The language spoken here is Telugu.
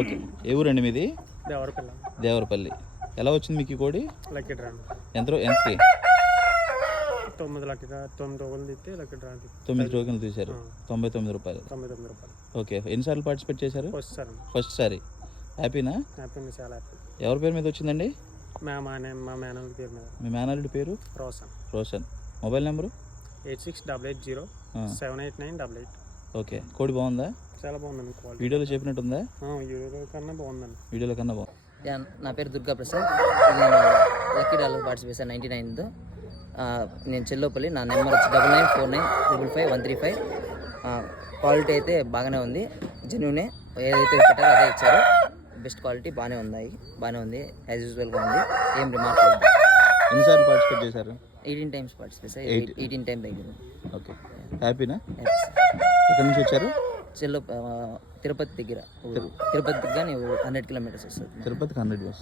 ఓకే. ఏ ఊరండి మీది? దేవరపల్లి. దేవరపల్లి. ఎలా వచ్చింది మీకు ఈ కోడి? లక్కీ డ్రా ఎంతకి? 9 లక్కీ డ్రా 9 టోకెన్లు తీస్తే లక్కీ డ్రా 9 టోకెన్లు తీశారు. 99 రూపాయలు. 99 రూపాయలు. ఓకే. ఎన్నిసార్లు పార్టిసిపేట్ చేశారు? ఫస్ట్ సారి. హ్యాపీనా? హ్యాపీ, చాలా హ్యాపీ. ఎవరి పేరు మీద వచ్చిందండి? మా మేనల్లుడి పేరు మీద. మీ మేనల్లుడి పేరు? రోషన్. Mobile number? 8688078988. ఓకే. కోడి బాగుందా? చాలా బాగుందండి క్వాలిటీ. వీడియోలో చెప్పినట్టుందా? వీడియోలో కన్నా బాగుందండి. వీడియోలో కన్నా బాగుంది. నా పేరు దుర్గా ప్రసాద్. నేను లక్కీ డాలో పార్టిసిపేట్ చేశాను 99తో. నేను చెల్లోపల్లి. నా నెంబర్ వచ్చి 9949555135. క్వాలిటీ అయితే బాగానే ఉంది, జెన్యూనే. ఏదైతే పెట్టారో అదే ఇచ్చారు. బెస్ట్ క్వాలిటీ బాగానే ఉంది, యాజ్ యూజువల్గా ఉంది, ఏం రిమార్క్ లేదు. ఎన్నిసార్లు పార్టిసిపేట్ చేశారు? 18 టైమ్స్ పార్టిసిపేట్ చేశాను. 18 టైం తగ్గింది. ఓకే. హ్యాపీనా? ఎక్కడి నుంచి వచ్చారు? తిరుపతి దగ్గర. తిరుపతి దగ్గర 100 కిలోమీటర్స్ వస్తుంది. తిరుపతికి 100 వస్తుంది.